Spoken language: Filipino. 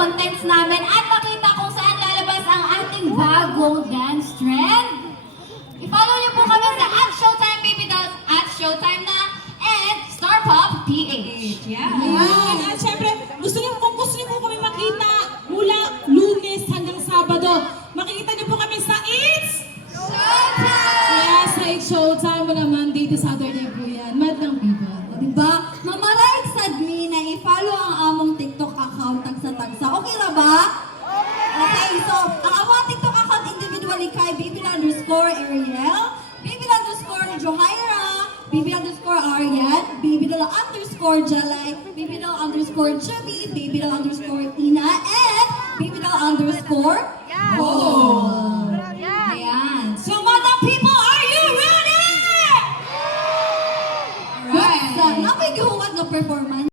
contents namin at makita kung saan lalabas ang ating bagong dance trend. I-follow niyo po kami sa @ShowtimeBabyDolls, @Showtime na, and StarPopPH. Ayan. At syempre, kung gusto niyo po kami makita mula Lunes hanggang Sabado, makikita niyo po kami sa It's Showtime! Yes, sa It's Showtime mo naman, Monday to Saturday po yan. Madlang people. Diba? Mamaraig sad mi na i-follow ang among TikTok account tagsa-tagsa. Okay ra ba? Okay, so ang among TikTok account individually kay Bibil_Ariel, Bibil_Johaira, Bibil_Arian, Bibil_Jalay, Bibil_Chubby, Bibil_Ina, and Bibil_Gold. Ayan. So, Madlang people, are you ready? Now may gihuwat na performance.